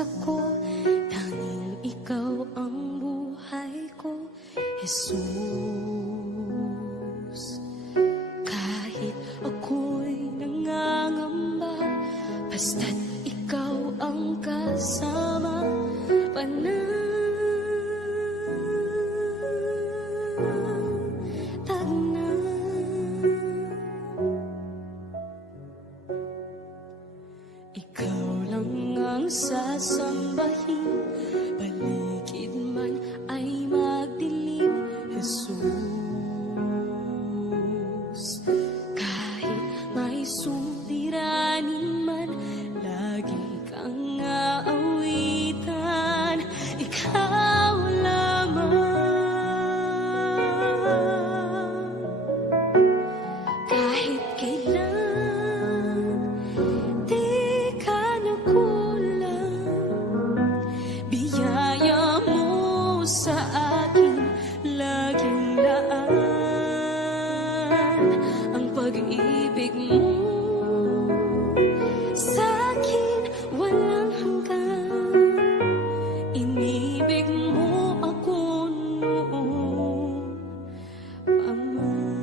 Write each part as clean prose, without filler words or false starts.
ako, tanging ikaw ang buhay ko, Jesus. Kahit ako'y nangangamba, basta't ikaw ang kasama, panatag na. Ikaw lang ang sasambahin, paligid man ay magdilim, Jesus. Kahit may suliranin man, lagi kang aawitan, ikaw lamang. Kahit kailan di ka nakulang, biyaya mo sa akin laging laan. Ang pag-ibig mo sa akin walang hanggan. Inibig mo ako noon pa man.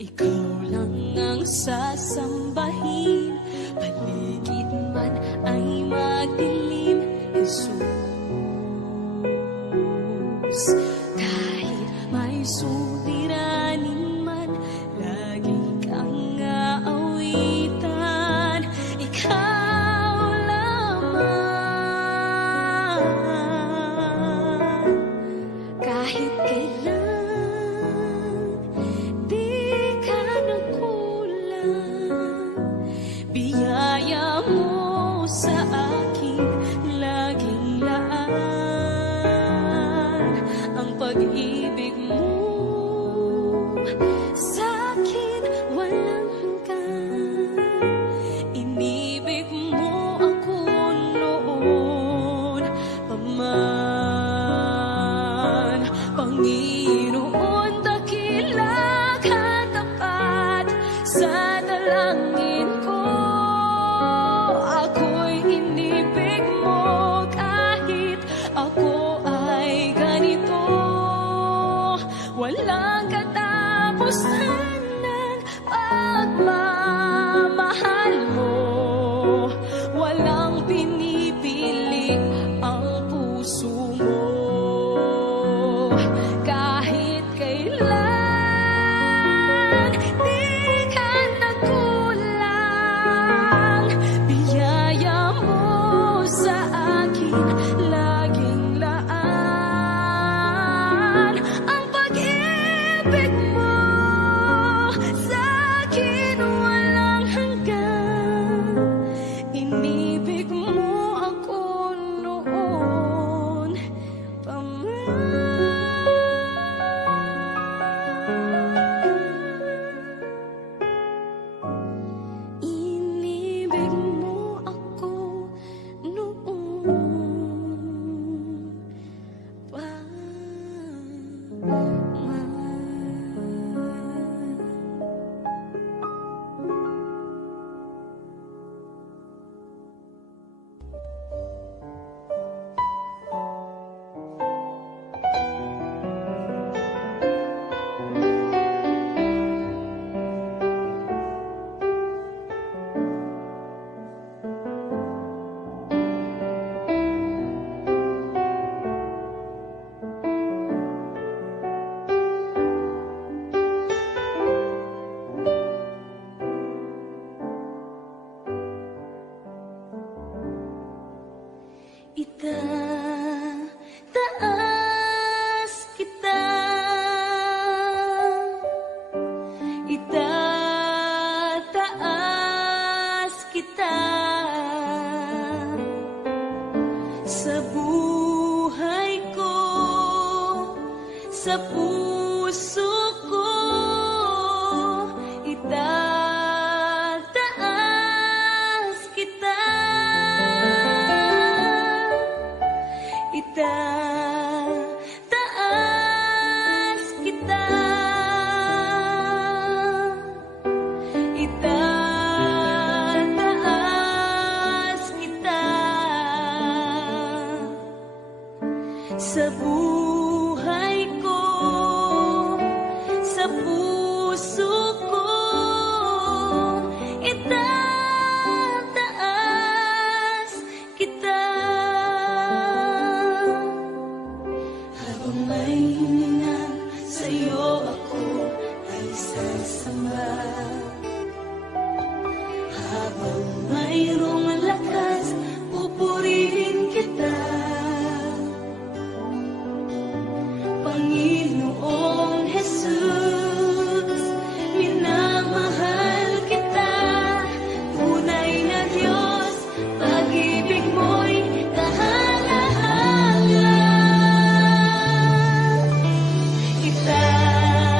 Ikaw lang ang sasambahin, paligid man ay magdilim, Jesus. Kahit may suliranin man, lagi kang aawitan, ikaw lamang. Kahit kailan di ka nagkulang, biyaya mo sa akin laging laan. Ang pag-ibig mo sa akin walang hanggan. Inibig mo ako noon pa man. Panginoon, dakila ka tapat sa dalangin ko. Ako'y inibig mo kahit ako ay ganito. Walang katapusan ng pagmamahal mo. Walang pinipili ang puso mo. Kahit kailan di ka nagkulang, biyaya mo sa akin laging laan. Ang pag-ibig mo sa akin walang hanggan. Inibig mo ako noon pa man. Inibig mo ako noon pa man. Itataas kita, itataas kita sa buhay ko, sa puso ko. sa buhay ko, sa puso ko, itataas kita. Habang may hininga, sa'yo ako ay sasamba. Habang mayroong lakas, pupurihin kita. Panginoong Jesus, minamahal kita. Tunay na Diyos, pag-ibig mo'y kahala-hala. Itataas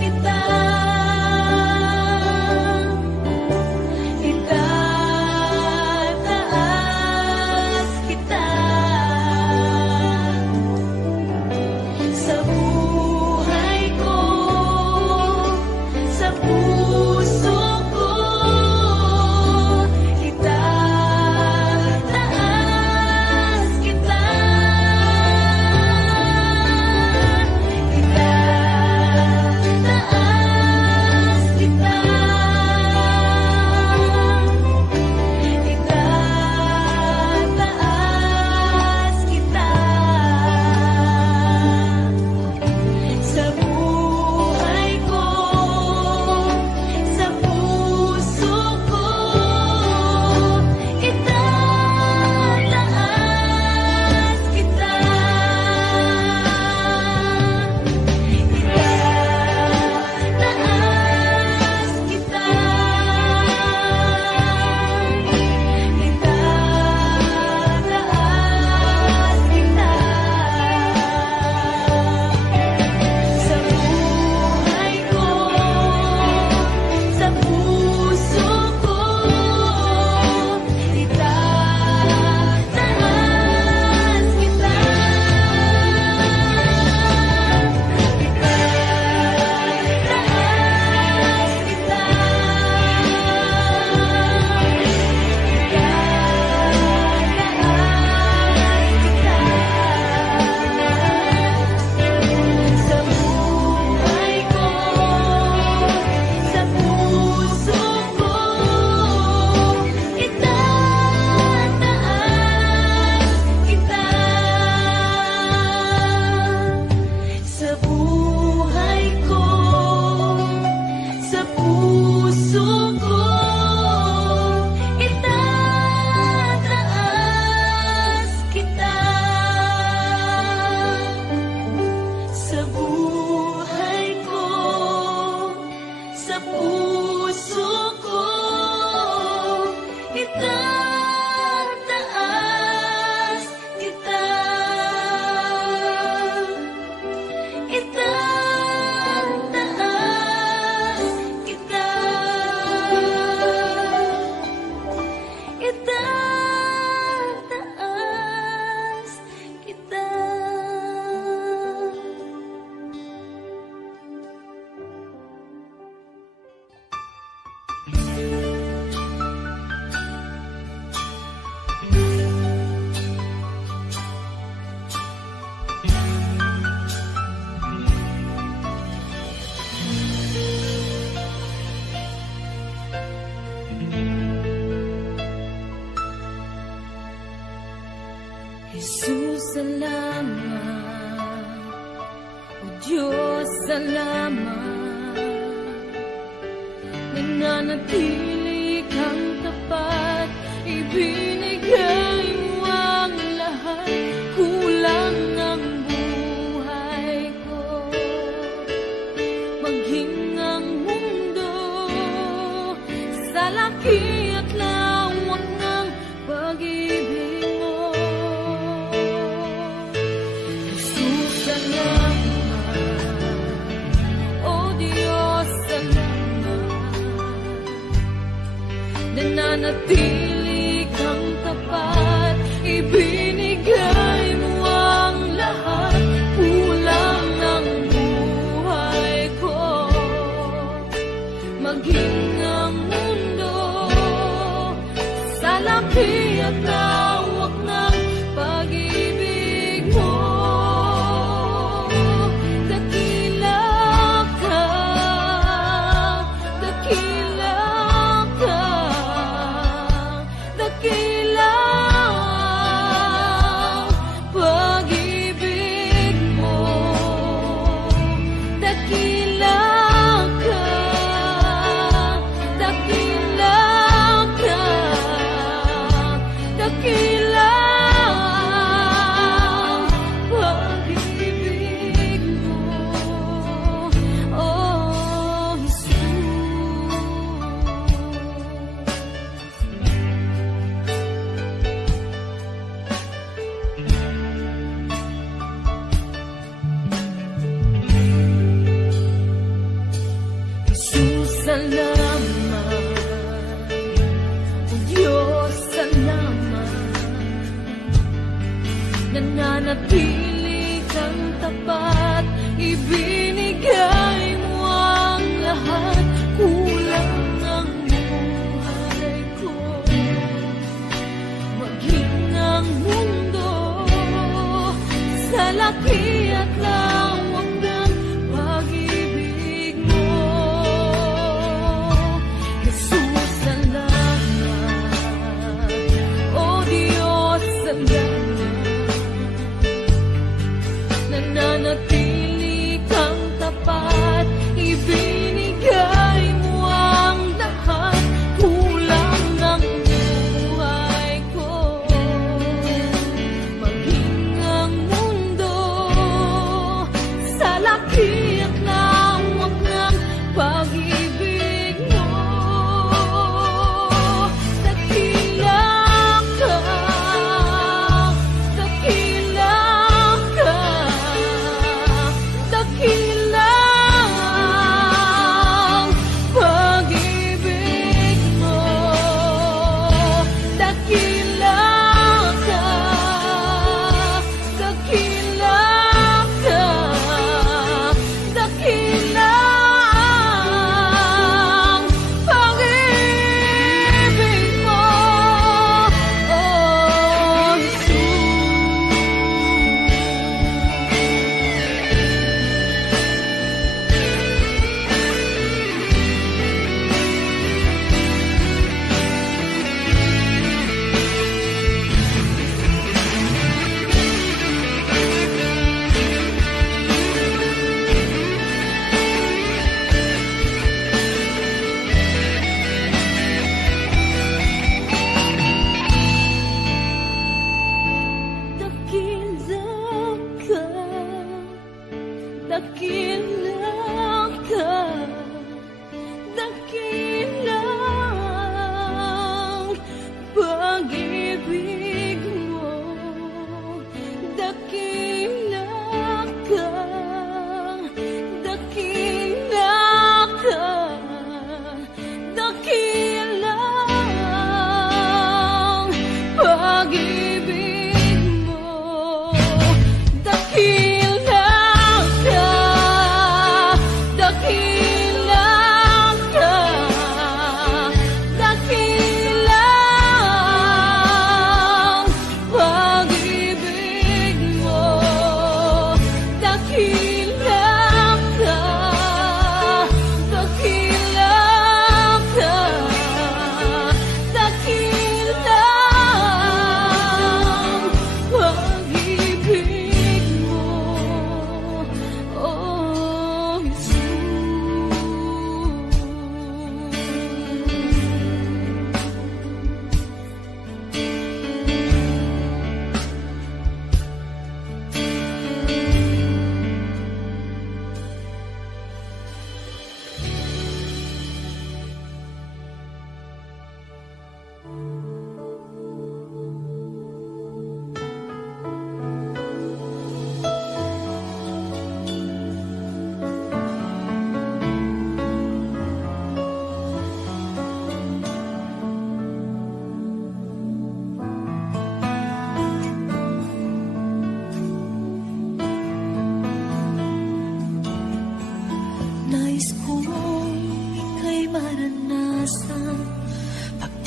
kita. Itataas kita. Sa buhay ko, sa puso ko, itataas kita. Itataas kita. Itataas kita. Sa buhay ko, sa puso ko, itataas kita. Itataas kita. Itataas kita. Sa buhay ko, sa puso ko, itataas kita. Itataas kita. Sa buhay ko, sa puso ko, itataas kita. Sa buhay ko, sa puso ko, itataas kita. Sa buhay ko, sa puso ko, itataas kita. Itataas kita. Itataas kita. Jesus, salamat. O Diyos, salamat. Nananatili kang tapat, ibinigay mo ang lahat. Kulang ang buhay ko, maging ang mundo sa laki at lawak ng pag-ibig mo. Jesus, salamat. O Diyos, salamat. Nananatili kang tapat, ibinigay mo ang lahat. Kulang ng buhay ko, maging ang mundo sa laki at lawak ng pag-ibig.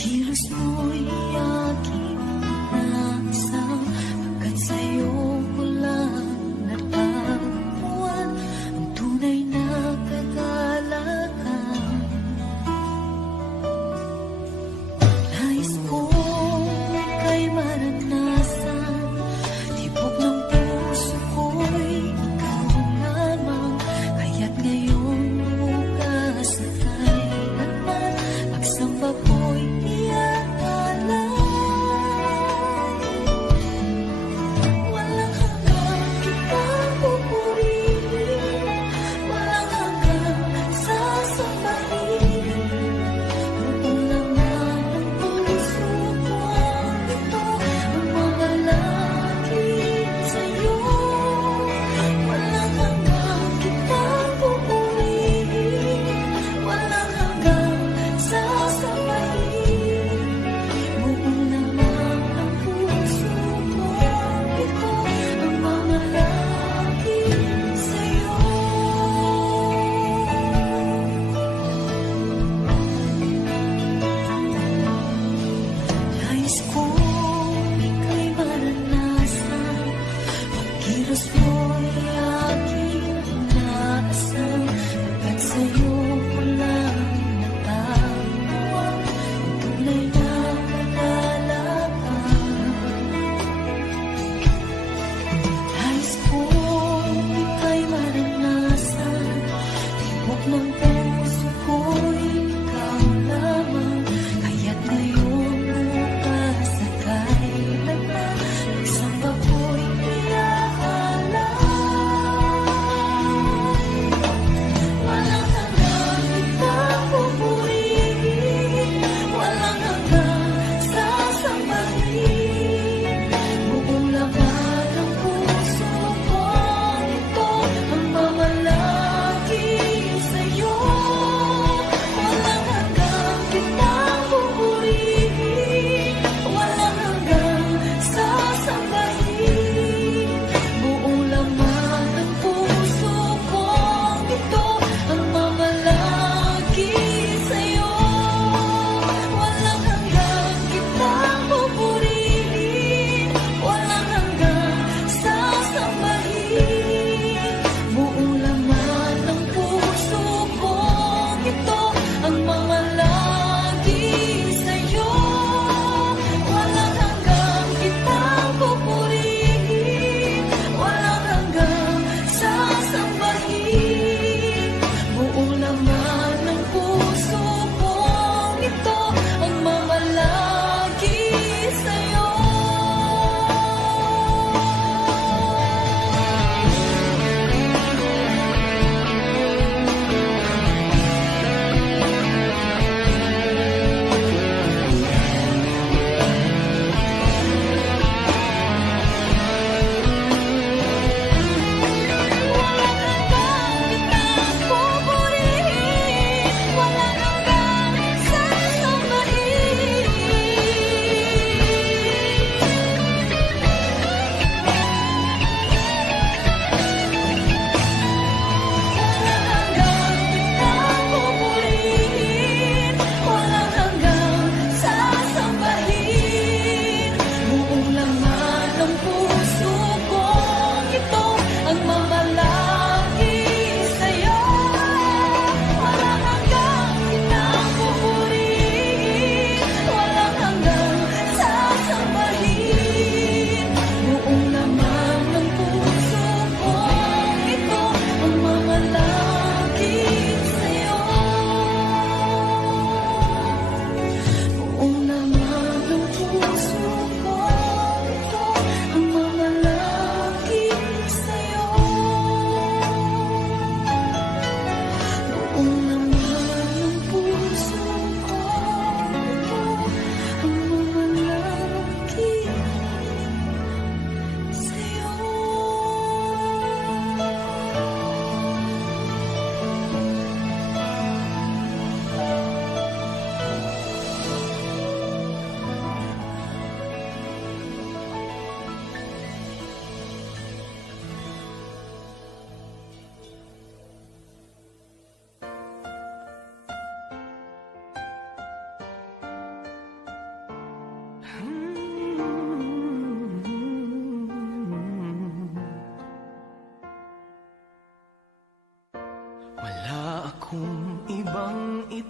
kilos mo'y aking nasa, pagkat sa'yo ko lang natagpuan ang tunay na kagalakan. Nais kong ika'y maranasan, tibok ng puso ko'y ikaw lamang, kaya't ngayon bukas at kailanman, pagsamba ko'y iaalala.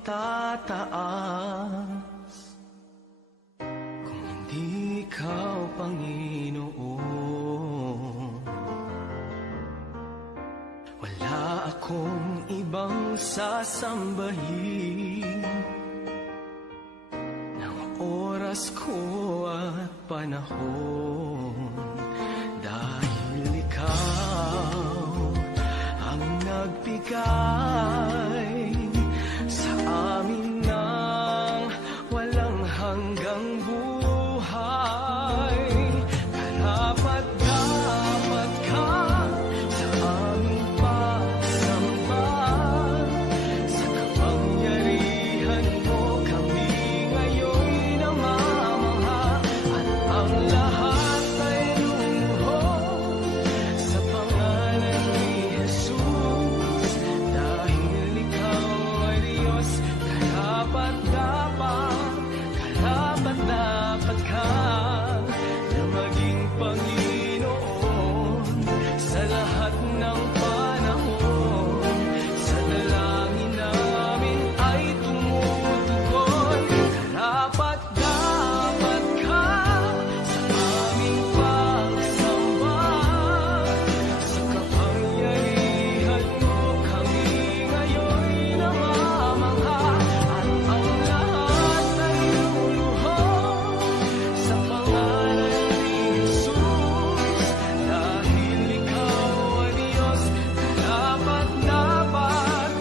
tataas kung hindi ikaw, Panginoon. Wala akong ibang sasambahin ng oras ko at panahon, dahil ikaw ang nagbigay sa amin ng walang hanggang buhay. Karapat-dapat ka sa aming pagsamba, sa kapangyarihan mo kami ngayon'y namamangha, at ang lahat ay lumuhod sa pangalan ni Jesus, dahil ikaw ay Diyos. Karapat-dapat ka na maging Panginoon sa lahat ng panahon. Sa dalangin namin ay tumutugon. Karapat-dapat ka sa aming pagsamba, sa kapangyarihan mo kami ngayon'y namamangha, at ang lahat ay luluhod sa pangalan ni Jesus, dahil ikaw ay Diyos. Karapat-dapat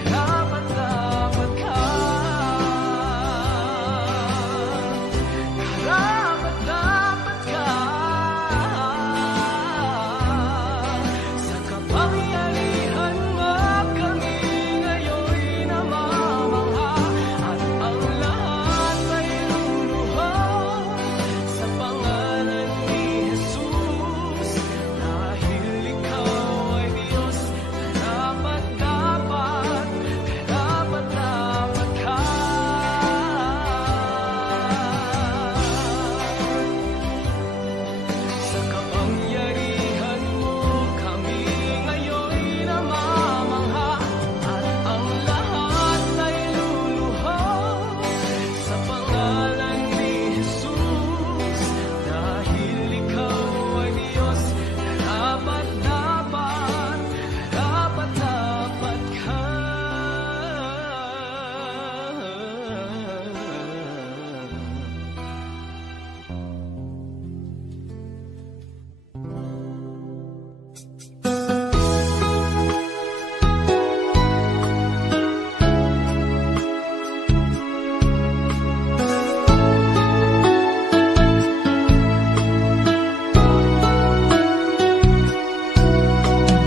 ka. Karapat-dapat ka sa kapangyarihan mo kami ngayon'y namamangha, at ang lahat ay luluhod sa pangalan ni Jesus, dahil ikaw ay Diyos. Karapat-dapat ka. Sa kapangyarihan mo kami ngayon'y namamangha, at ang lahat ay luluhod sa pangalan ni Jesus, dahil ikaw ay Diyos. Karapat-dapat ka.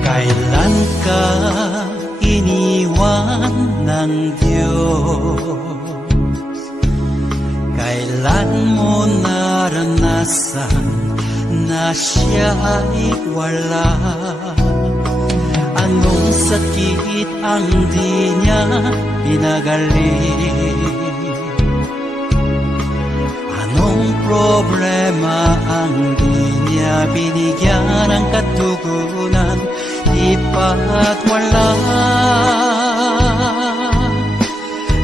Kailan ka iniwan ng Diyos? Kailan mo naranasan na siya ay wala? Anong sakit ang di niya pinagaling? Anong problema ang di niya binigyan ng katugunan? Ipagwala,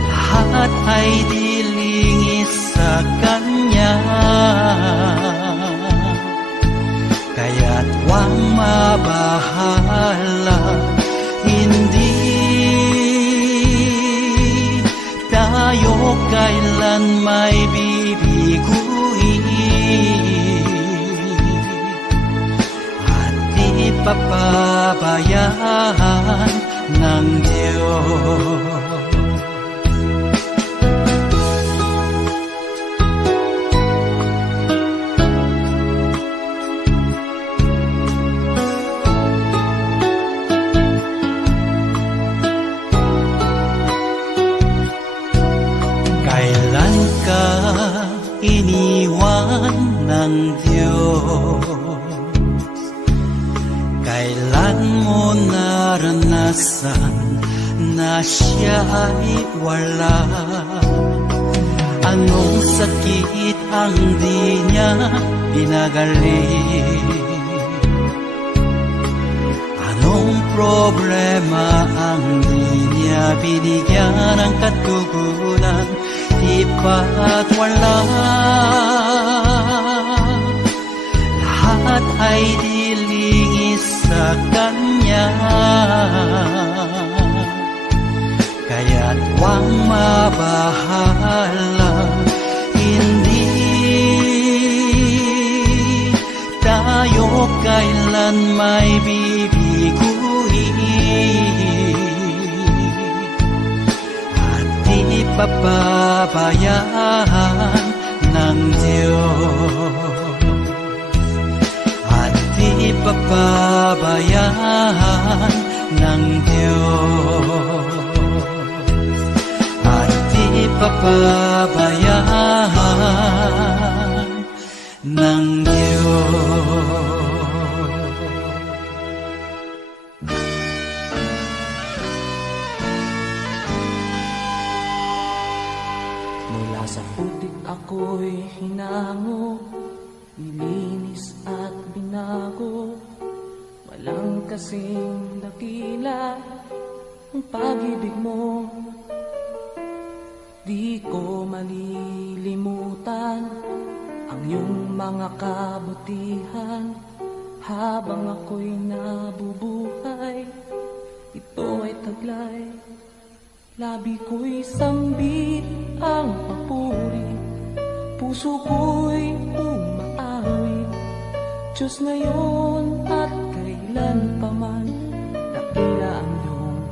lahat ay dilingis sa Kanya, kaya't huwag mabahala. Hindi tayo kailan may bibiguin, papabayaan ng Diyos. Kailan ka iniwan ng Diyos? Kailan mo naranasan na siya ay wala? Anong sakit ang di niya pinagaling? Anong problema ang di niya binigyan ng katugunan, di ba't wala? Lahat ay dilingis sa kanya, kaya't huwag mabahala. Hindi tayo kailan may bibiguin at di papabayaan ng Diyos, at di papabayaan ng Diyos, at di papabayaan ng Diyos. Mula sa putik ako'y hinango, nilinis at binago. Walang kasing dakila ang pag-ibig mo. Di ko malilimutan ang iyong mga kabutihan. Habang ako'y nabubuhay, ito ay taglay. Labi ko'y sambit ang papuri, puso ko'y umaawit. Diyos ngayon at kailan pa man, dakila ang iyong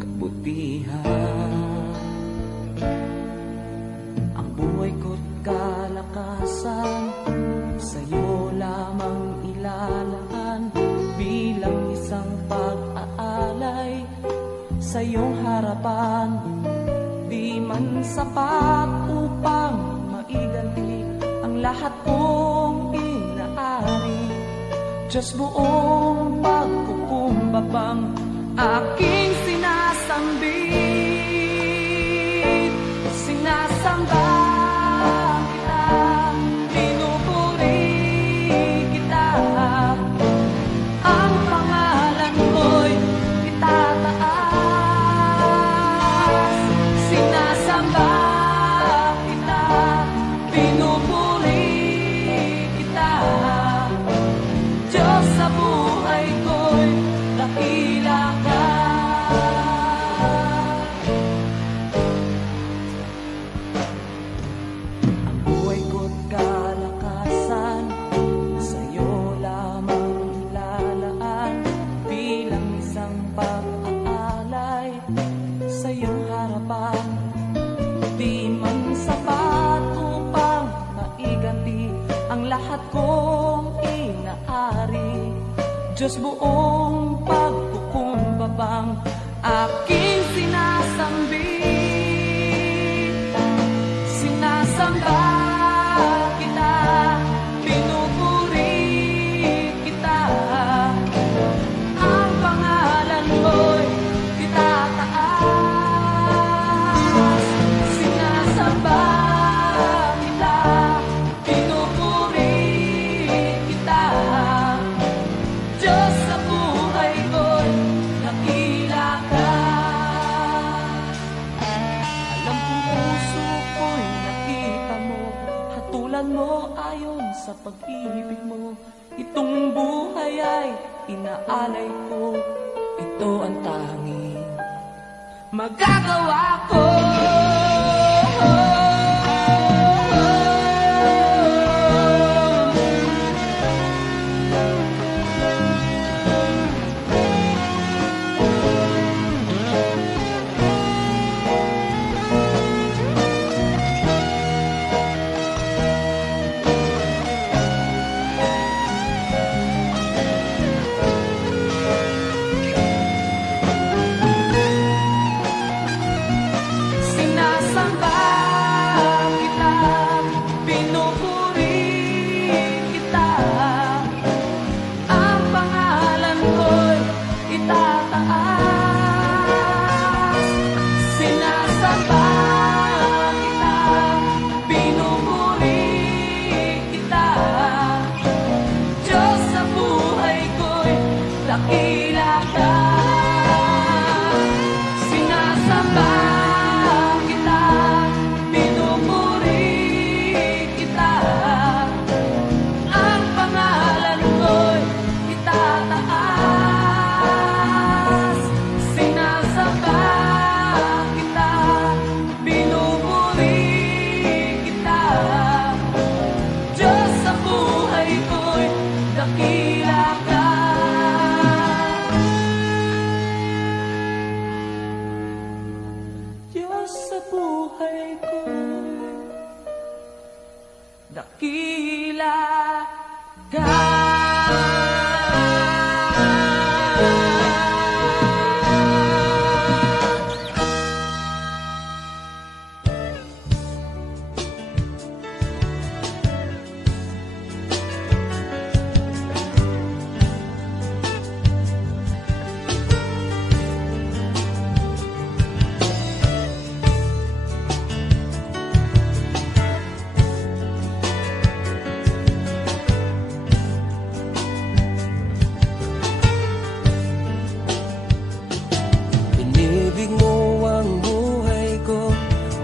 kabutihan. Ang buhay ko't kalakasan, sa'yo lamang ilalaan. Bilang isang pag-aalay sa iyong harapan, di man sapat upang maiganti ang lahat kong inaari. Diyos, buong pagkukumbabang aking sinasambit, sinasamba kita, pinupuri kita. Ang pangalan mo'y itataas, sinasamba kita, pinupuri kita. Diyos, sa buhay ko'y dakila ka. Ang buhay ko't kalakasan, sa'yo lamang ilalaan. Bilang isang pag-aalay sa iyong harapan, di man sapat upang maiganti ang lahat kong inaari. Diyos, buong pagkukumbabang aking sinasambit, sinasamba kita, pinupuri kita. Ang pangalan mo'y itataas, sinasamba kita, pinupuri kita. Diyos, sa buhay ko'y dakila ka. Alam kong puso ko'y nakita mo, hatulan mo ayon sa pag-ibig mo. Itong buhay ay inaalay ko, ito ang tanging magagawa ko. Sinasamba dakila ka.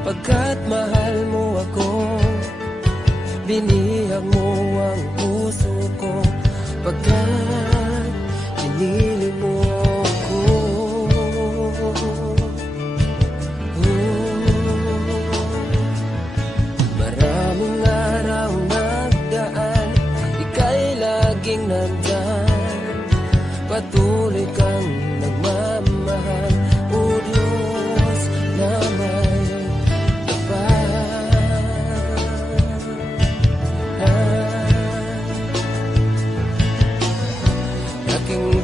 Pagkat mahal mo ako, binihag mo ang puso ko. Pagkat pinili mo ako, maraming araw nagdaan, ika'y laging nandyan. Patuloy kang nagmamahal, o Diyos na may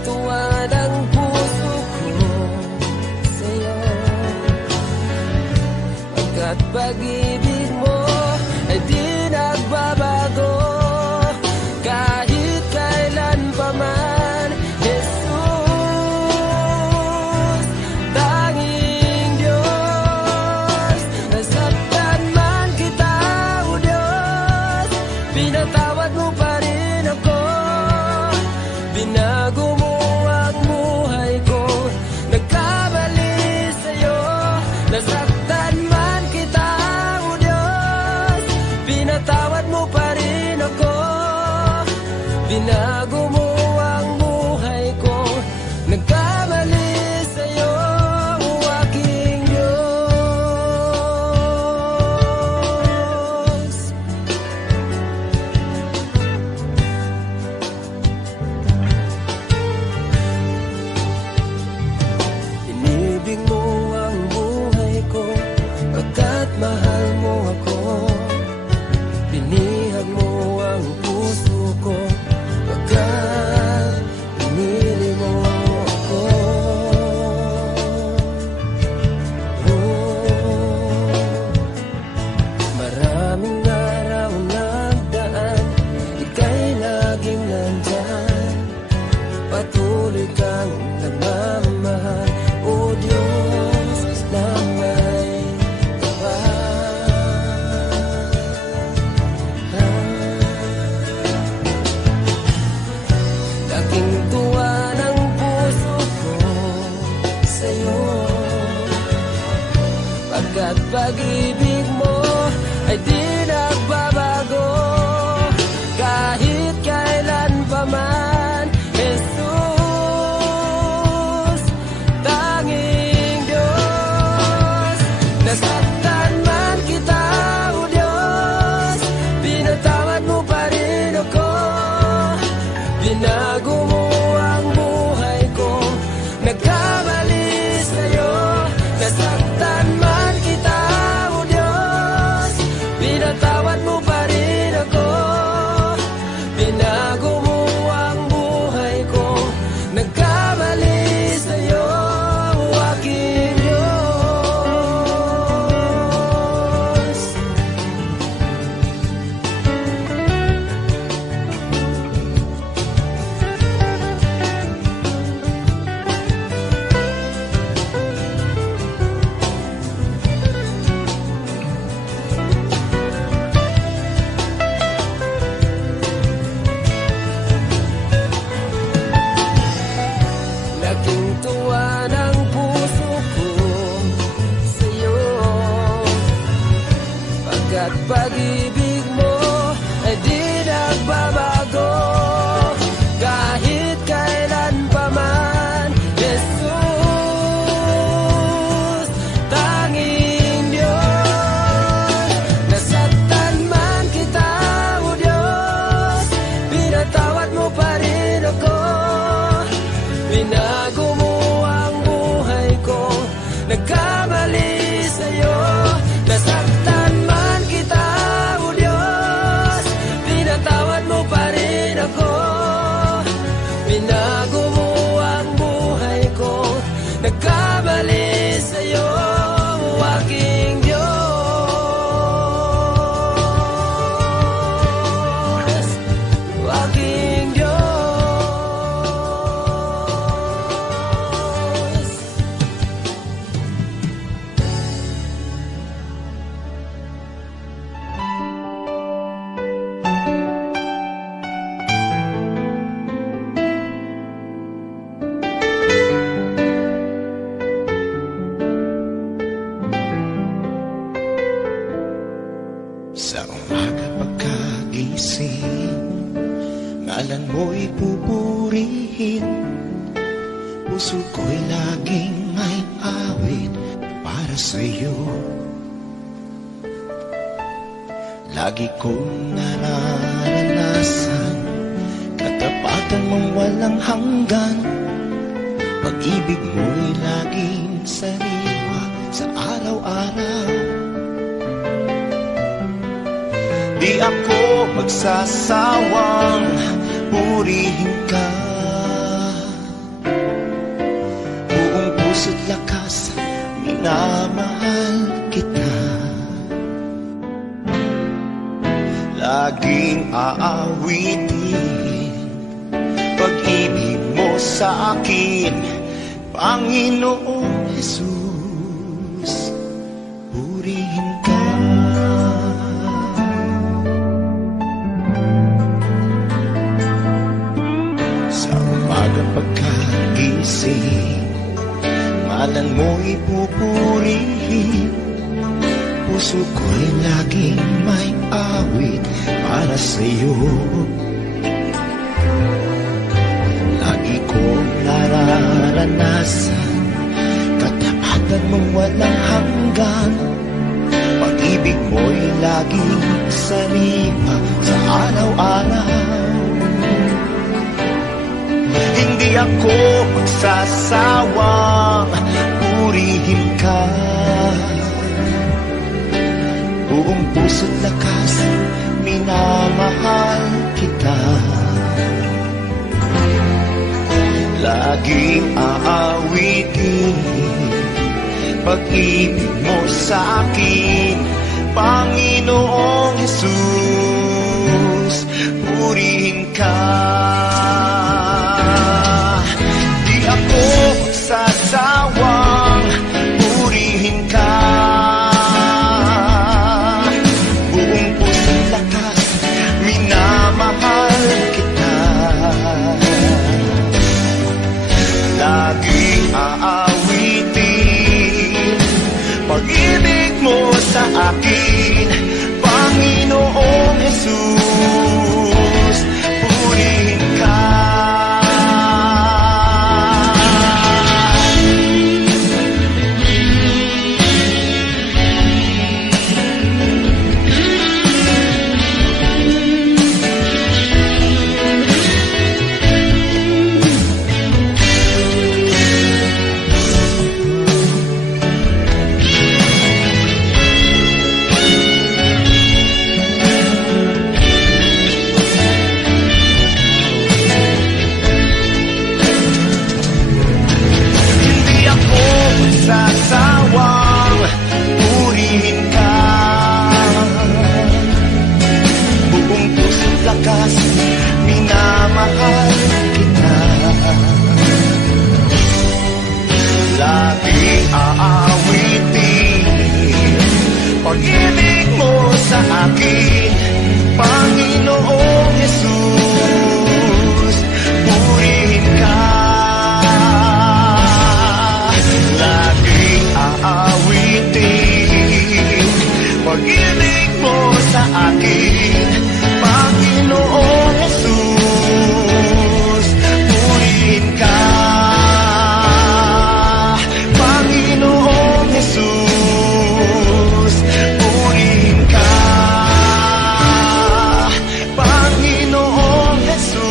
tuwad ang puso ko sa'yo, pagkat pag-ibig mo ay di nagbabago kahit kailan pa man. Jesus, tanging Diyos, nasaktan man kita, o Diyos, pinatawad mo pa rin ako. Binago mo ang buhay ko, nagkamali sa'yo, nasaktan man kita, o Diyos, pinatawad mo pa rin ako. Binago mo ang buhay ko, nagkamali sa'yo, o aking Diyos. Inibig mo ang buhay ko, pagkat mahal mo ako. Binihag mo ang puso ko, pagkat pinili mo ako. Maraming araw nagdaan, ika'y laging nandyan. Patuloy kang nagmamahal, o Diyos na may laking tuwa ng puso ko sa'yo, pagkat pag-ibig mo ay di nagbabago kahit kailan pa man. Jesus, tanging Diyos, nasaktan man kita, o Diyos, pinatawad mo pa rin ako. Binago mo ang buhay ko, nagkamali sa'yo, nasaktan man kita, o Diyos, pinatawad mo pa rin ako. Binago mo ang buhay ko, nagkamali sa'yo, o aking Diyos. Laking tuwa ng puso ko sa'yo, pagkat pag-ibig mo ay di nagbabago kahit kailan pa man. Jesus, tanging Diyos, nasaktan man kita, o Diyos, pinatawad mo pa rin ako. Binago mo ang buhay ko, nagkamali sa'yo, nasaktan man kita, o Diyos, Sa umaga pagkagising, ngalan mo'y pupurihin. Puso ko'y laging may awit para sa'yo. Lagi kong nararanasan katapatan mong walang hanggan. Pag-ibig mo'y laging sariwa sa araw-araw. Di ako magsasawang purihin ka. Buong puso't lakas, minamahal kita. Laging aawitin pag-ibig mo sa akin, Panginoong Jesus, purihin ka. Pagkagising, ngalan mo'y pupurihin. Puso ko'y laging may awit para sa'yo. Lagi kong nararanasan katapatan mong walang hanggan. Pag-ibig mo'y laging sariwa sa araw-araw. Hindi ako magsasawang purihin ka. Buong puso't lakas, minamahal kita. Laging aawitin pag-ibig mo sa akin, Panginoong Jesus, purihin ka. Ako magsasawang purihin ka. Buong puso't lakas, minamahal kita. Laging aawitin pag-ibig mo sa akin, Panginoong Jesus, purihin ka. Sasawang purihin ka. Buong puso't lakas, minamahal kita. Laging aawitin pag-ibig mo sa akin, Panginoong Jesus, purihin ka. Aawitin pag-ibig mo sa akin, Panginoong Jesus, purihin ka. Panginoong Jesus, purihin ka. Panginoong Jesus,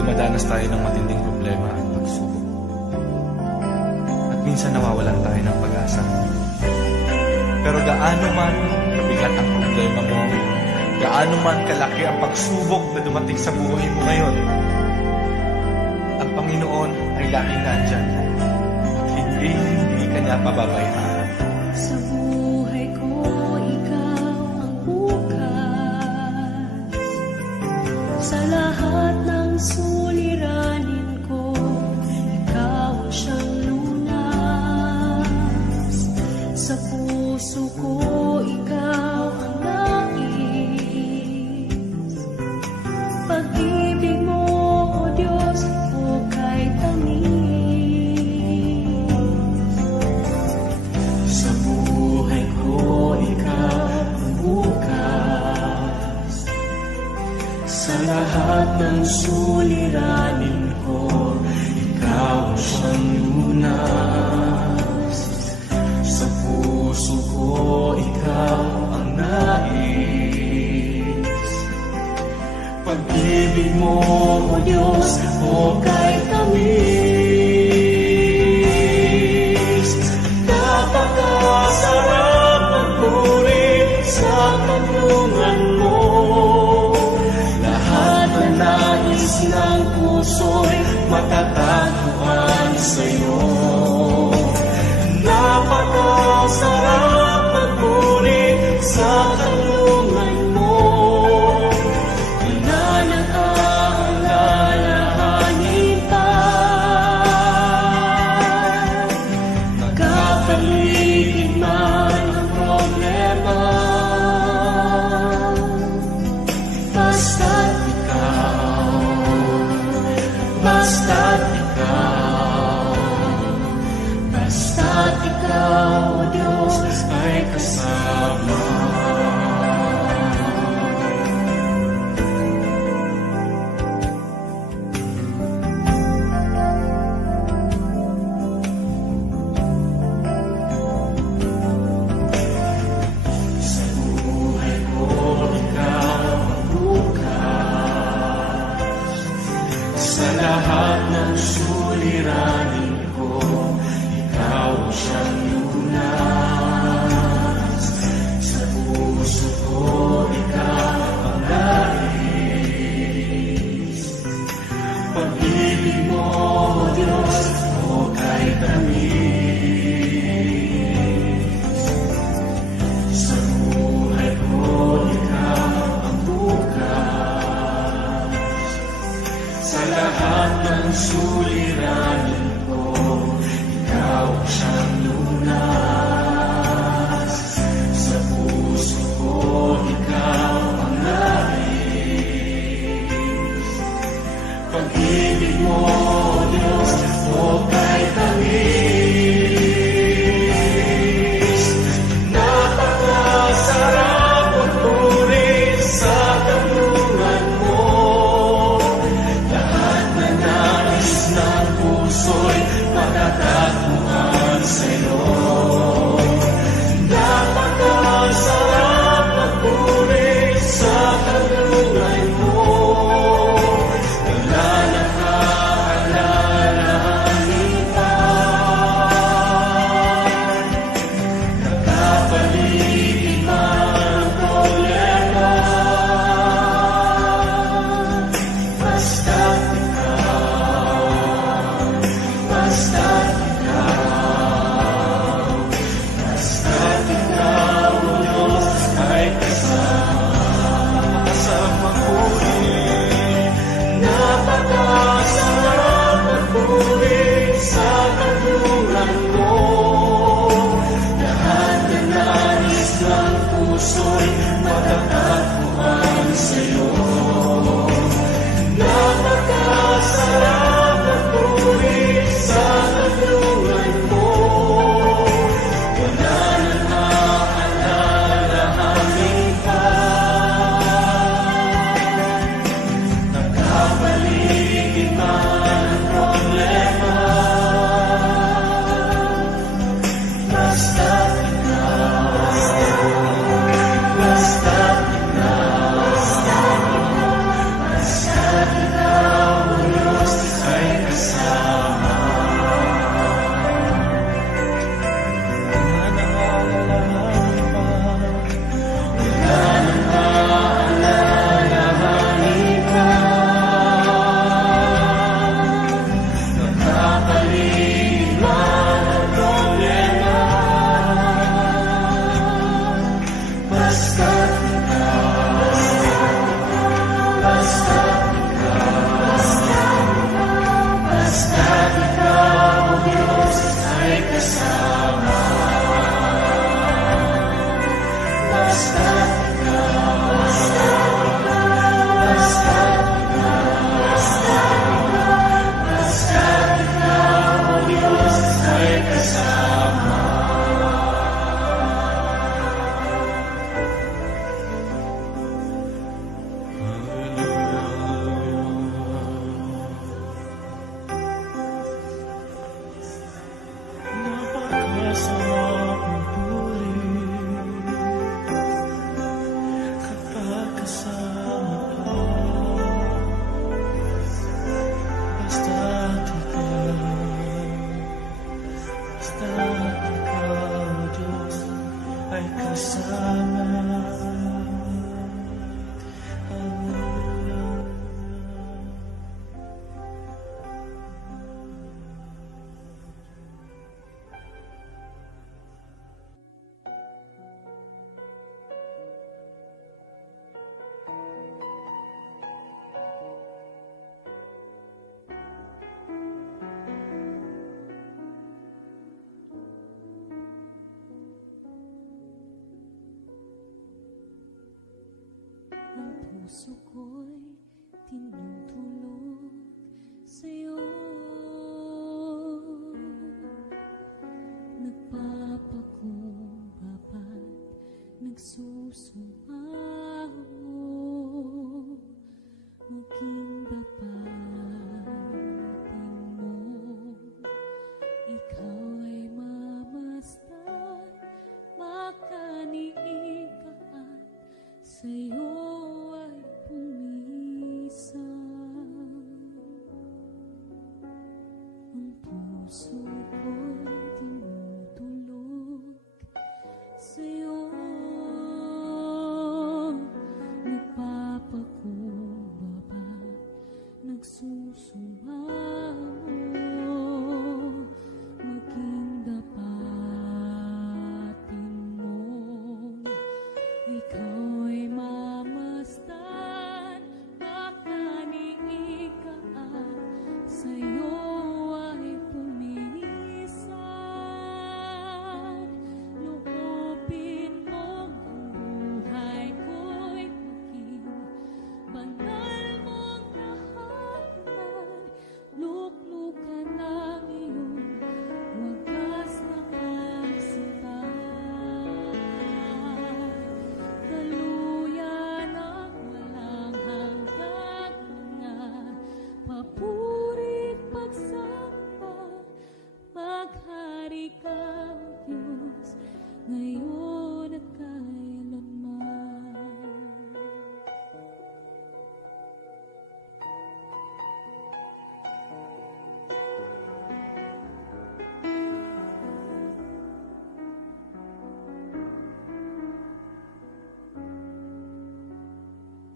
dumadanas tayo ng matinding problema at pagsubok. At minsan nawawalan tayo ng pag-asa. Pero gaano man kabigat ang problema mo, Gaano man kalaki ang pagsubok na dumating sa buhay mo ngayon, ang Panginoon ay laging nandyan. Hindi ka niya pababayaan. Sa buhay ko, ikaw ang bukas. Sa lahat ng suliranin ko, ikaw ang siyang lunas. Sa puso ko, ikaw ang nais. Pag-ibig mo, O Diyos, hukay tamis. Sa buhay ko, ikaw ang bukas. Sa lahat ng suliranin ko, ikaw ang siyang lunas. Sa puso ko, ikaw ang nais. Pag-ibig mo, O Diyos, hukay tamis. Napakasarap magpuri sa kanlungan mo. Lahat na nais ng puso'y matatagpuan sa'yo. Napakasarap magpuri sa kanlungan mo. Wala nang aalalahanin pa. Magkapaligid man ang problema, basta't ikaw, basta't ikaw, basta't ikaw, O Diyos, ay kasama. Sa buhay ko, ikaw ang bukas. Sa lahat ng suliranin ko, ikaw ang siyang lunas. Sa puso ko, ikaw ang nais. Pag-ibig mo, O Diyos, hukay tamis. Sa buhay ko, ikaw ang bukas. Sa lahat ng suliranin ko, ikaw ang siyang lunas. Sa puso ko, ikaw ang nais. Pag-ibig mo, O Diyos, hukay tamis. Napakasarap magpuri sa kanlungan mo. Lahat na nais ng puso'y matatagpuan sa'yo. Napakasarap magpuri sa kanlungan mo. Wala nang aalalahanin pa. Nagkapaligid man ang problema, basta't ikaw, basta't ikaw, basta't ikaw, O Diyos, ay kasama sa magpuri. Napakasarap magpuri sa kanlungan mo. Lahat na nais ng puso'y matatagpuan sa'yo. Napakasarap magpuri sa kanlungan mo. Wala nang aalalahanin pa. Nagkapaligid man ang problema, puso ko'y tinutulog sa'yo. Nagpapakumbaba, nagsusumaho, maging dapatin mo. Ikaw ay mamasdan, makaniig ka at sa'yo ay pumisan. Ang puso ko'y tinutulog sa'yo. Nagpapakumbaba, nagsusumaho, maging dapatin mo. Ikaw ay mamasdan, makaniig ka at sa'yo ay pumisan. Loobin mo ang buhay ko'y maging banal mong tahanan. Luklukan ng iyong wagas na pagsinta. Daluyan ang walang hanggang mga papurit pagsamba. Maghari ka, Diyos, ngayon at kailanman.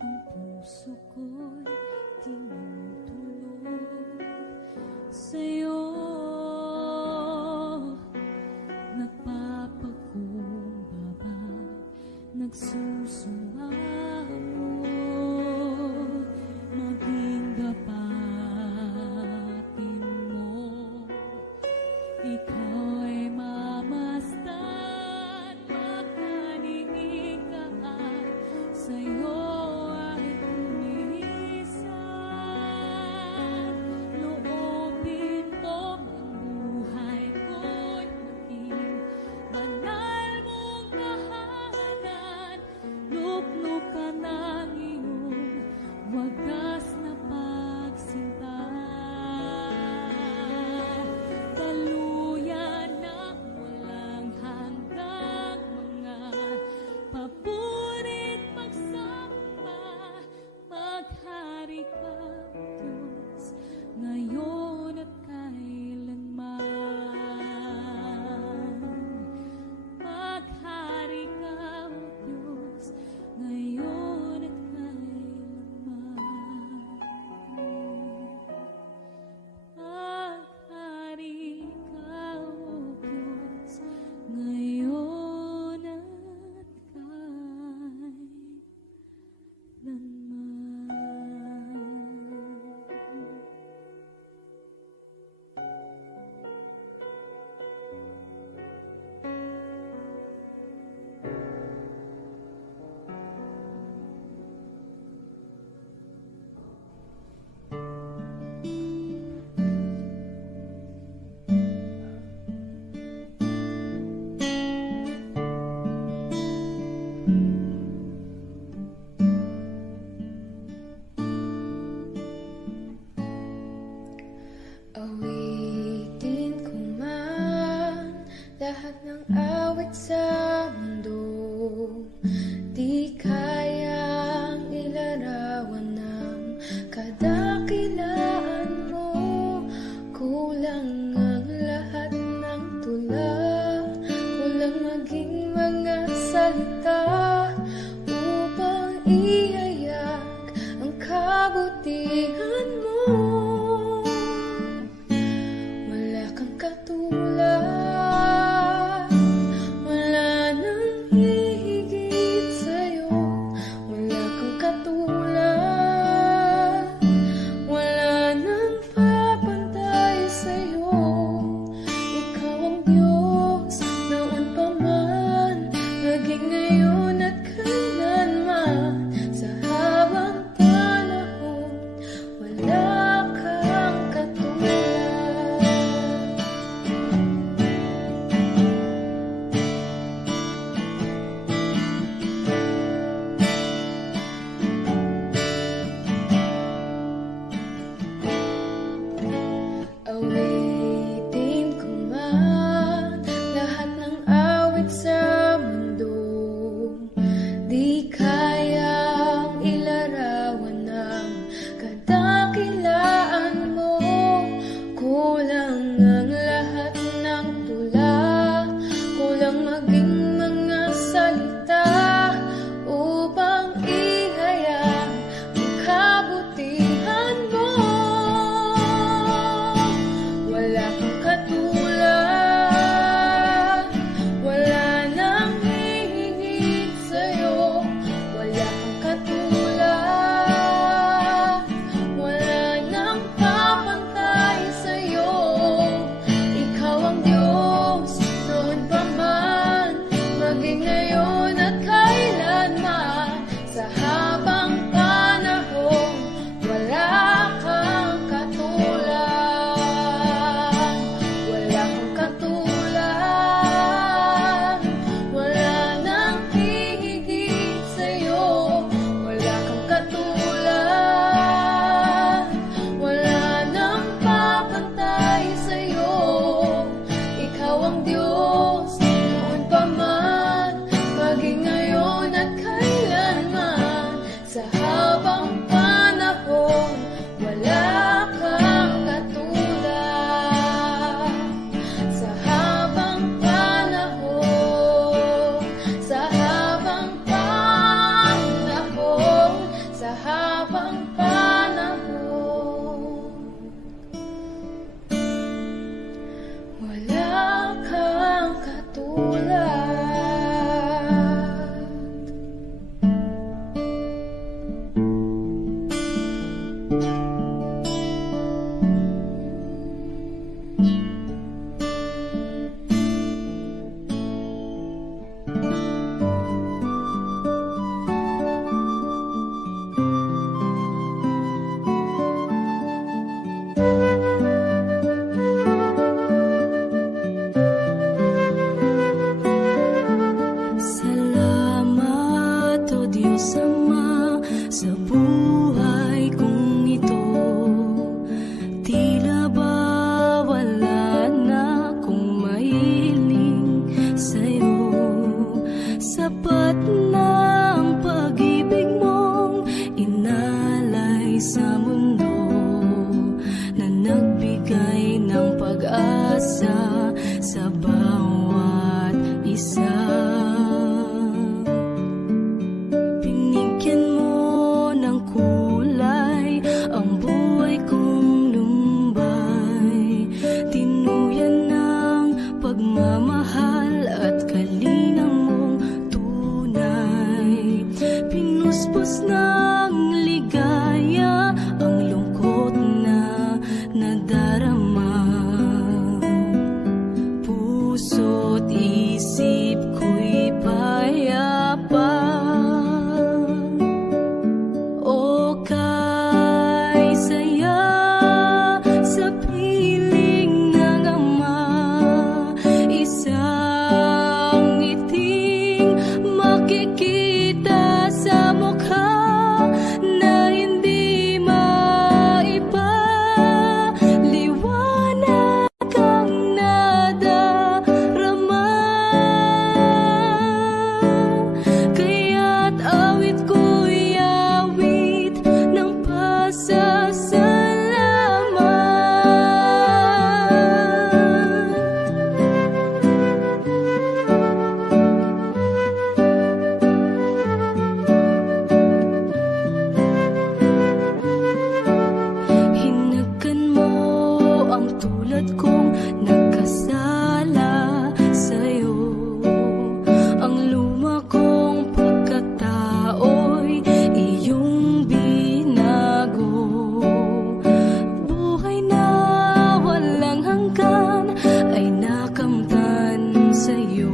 Ang puso ko'y tinutulog sa'yo. Nagpapakumbaba, nagsusumaho, maging dapatin mo. Ikaw ay mamasdan, makaniig ka at sa'yo ay pumisan. Loobin mo ang buhay ko'y maging banal mong tahanan. Luklukan ng iyong wagas na pagsinta. Daluyan ng walang hanggang mga papurit magsamba. Maghari ka, Diyos, ngayon at kailanman. Maghari ka, Diyos, ngayon at kailanman. Maghari ka, Diyos, ngayon at kailanman. Awitin ko man lahat ng awit sa mundo, di kayang ilarawan ng kadakilaan mo. Kulang ang lahat ng tula, kulang maging mga salita upang ihayak ang kabutihan mo. Wala kang katulad, wala nang hihigit sa'yo. Wala kang katulad, wala nang papantay sa'yo. Ikaw ang Diyos noon pa man, maging ngayon at kailanman. Sa habang Salamat, O Diyos Ama, sa buhay kong ito. Tila ba wala na akong mahiling sa'yo? Sapat na ang pag-ibig mong inalay sa mundo, na nagbigay ng pag-asa sa bawat isa. Binigyan mo ng kulay ang buhay kong lumbay, tinuyan ng pagmamahal at kalinang mong tunay. Pinuspos ng ligaya ang lungkot na nadarama, puso't isip ko'y payapa. O kay saya sa piling ng Ama, isang ngiting makikita sa mukha na hindi maiba. Liwanag ang nadarama, kaya't awit ko'y awit ng pasasalamat. Hinagkan mo ang tulad kong nagkasala sa'yo. Ang luma kong pagkatao'y iyong binago. Buhay na walang hanggan ay nakamtan sa'yo,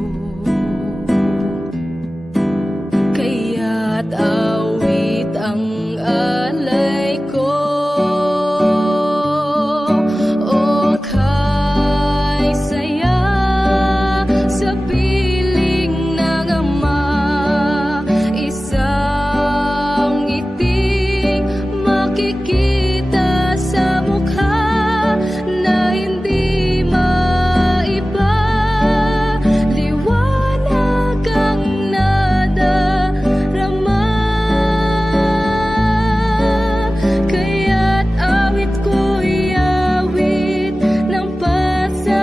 kaya't awit ang alay ko. O kay saya sa piling ng Ama, isang ngiting makikita sa mukha na hindi maiba. Liwanag ang nadarama, kaya't awit ko'y awit ng pasasalamat.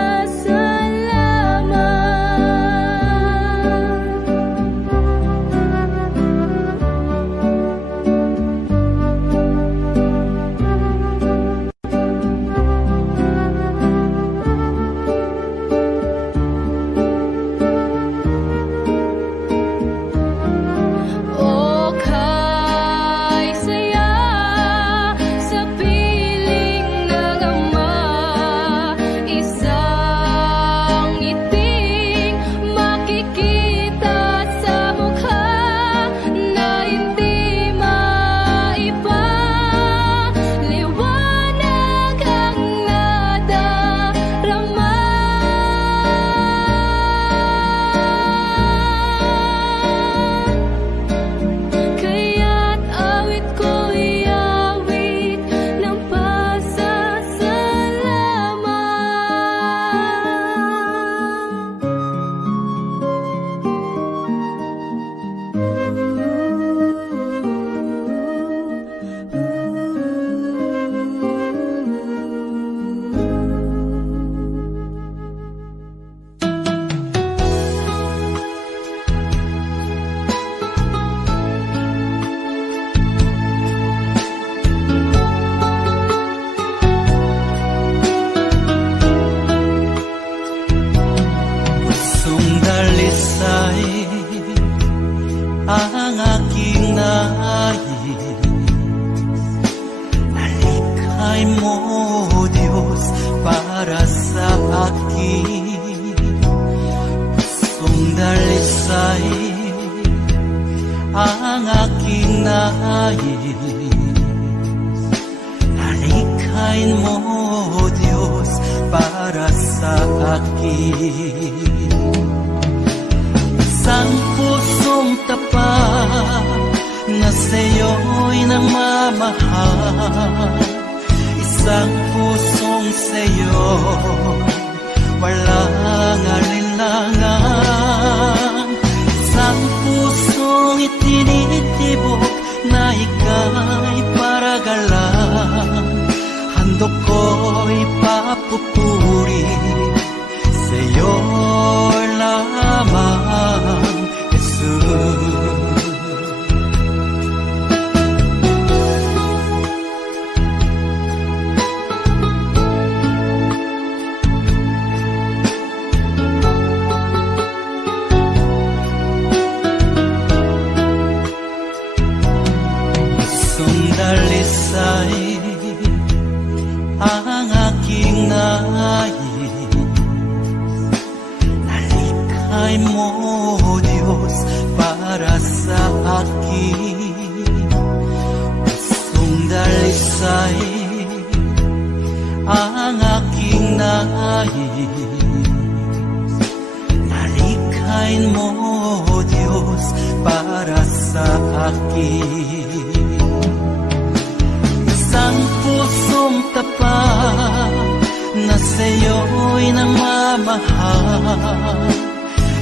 mo, Diyos, para sa akin. Pusong dalisay ang aking nais. Halikain mo, Diyos, para sa akin. Isang pusong tapat na sa'yo'y namamahal. Isang pusong sa'yo, walang alinlangan. Isang pusong itinitibok na ika'y paragalan. Handog ko'y papupuri sa'yo lamang, Jesus. Dalisay ang aking nais. Nalikhay mo, Diyos, para sa akin. Pusong dalisay ang aking nais. Nalikhay mo, Diyos, para sa akin. Isang pusong tapat na sa'yo'y namamahal.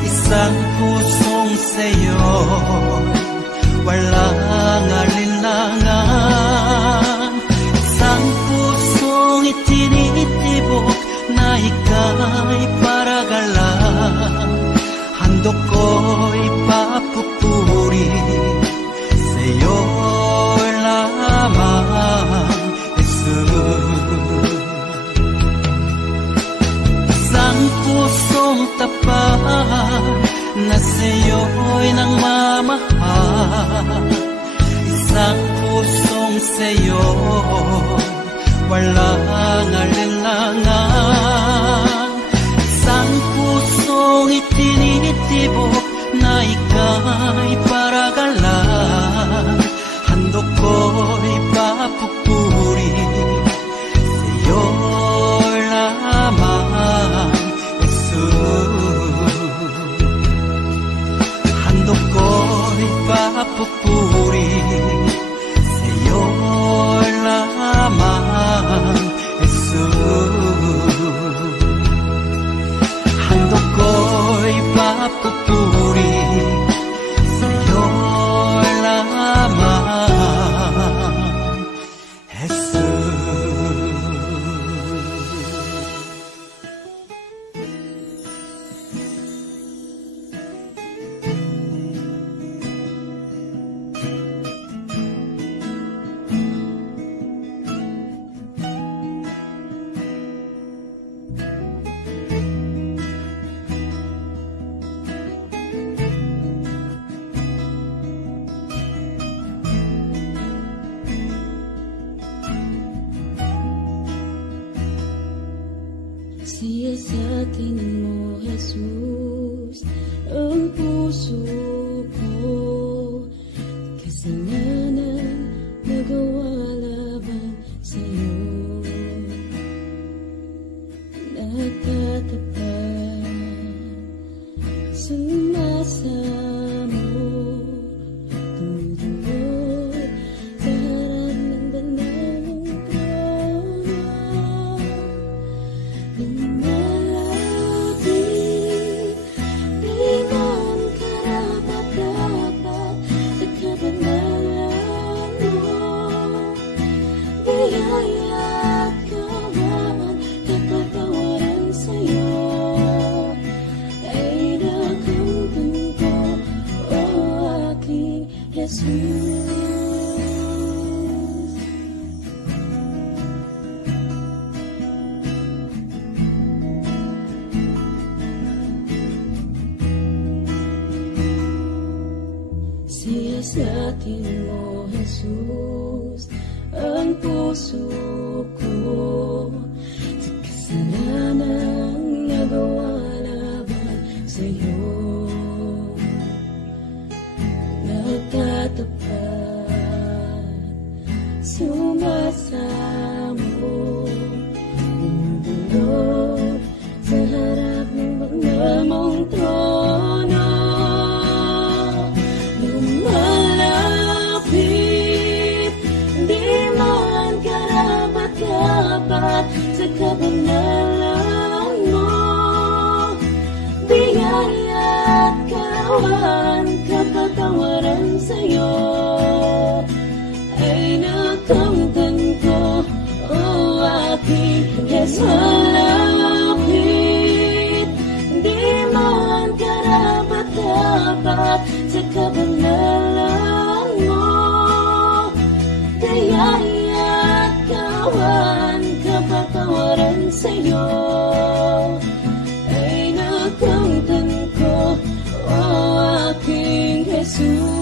Isang pusong sa'yo, walang alinlangan. Isang pusong itinitibok na ika'y paragalan. Handog ko'y papupuri sa'yo lamang, Jesus. Isang pusong tapat na sa'yo'y nangmamahal. Isang pusong sa'yo, walang alinlangan. Isang pusong itinitibok na ika'y paragalan. Handog ko'y papupuri sa'yo lamang, Jesus. Handog ko'y papupuri sa'yo lamang, Jesus. Handog ko'y papupuri sa'yo lamang, Jesus. Siyasatin mo, Jesus, ang puso ko. Kasalanan nagawa laban sa'yo. Nagtatapat sumasa mo. Tumutuwod sa harap ng banal mong trono. Lumalapit, di man karapat-dapat sa kabanalan mo. Biyaya at kawan, kapatawaran sa'yo ay nakamtan ko, o aking Jesus. Siyasatin mo, Jesus, ang puso ko. pag-asa mo. Bumubulong sa harap ng banal mong trono. Lumalapit, di man karapat-dapat sa kabanalan mo. Biyaya at kawan, kapatawaran sa'yo ay nakamtan ko, o aking Jesus. Malapit, di man karapat-dapat sa kabanalan mo. Biyaya at kawan, kapatawaran sa'yo ay nakamtan ko, o aking Jesus.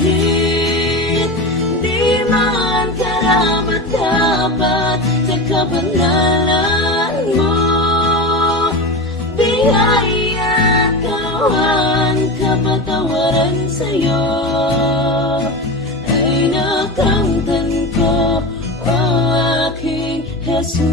Malapit, di man karapat-dapat sa kabanalan mo. Biyaya at kawan, kapatawaran sa'yo ay nakamtan ko, o aking Jesus.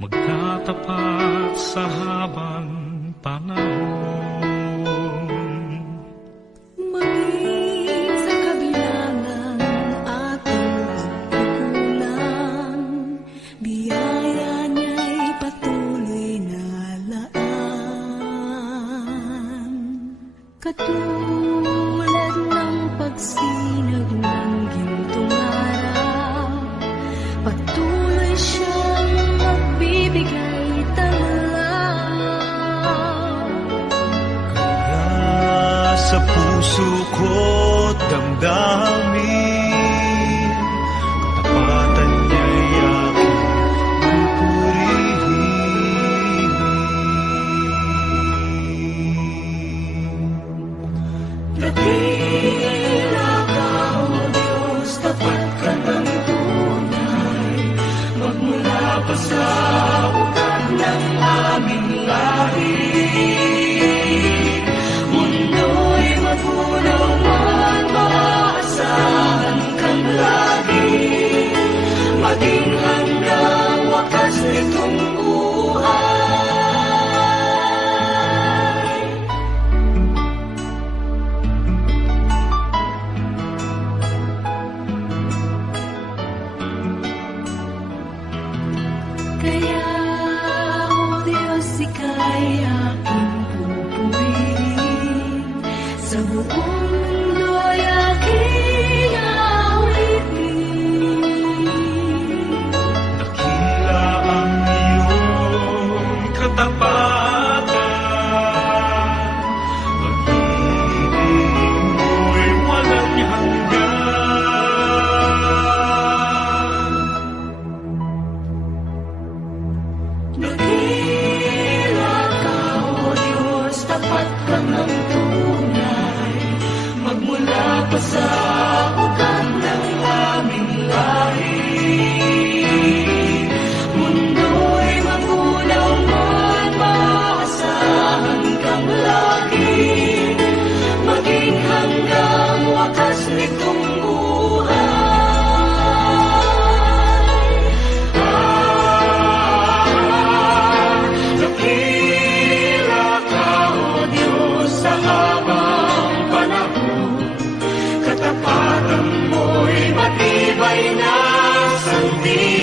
Magtatapat sa habang panahon. Maging sa kabilangan ating pagkukulang, biyaya niya'y patuloy na laan. Katulad ng pagsinag ng gintong araw, patuloy siyang magbibigay tanglaw. Kaya sa puso ko't damdamin, katapatan niya'y aking pupurihin. Dakila ka, O Diyos, tapat ka ng tunay, magmula pa sa ugat ng aming lahi. Mundo'y magulo man, maaasahan kang lagi, maging hanggang wakas nitong buhay. Kaya, O Diyos, ika'y aking pupurihin, sa buong mundo'y aking awitin. Dakila ang iyong katapatan, pag-ibig mo'y walang hanggan. Dakila ka, O Diyos, tapat ka ng tunay, pag-ibig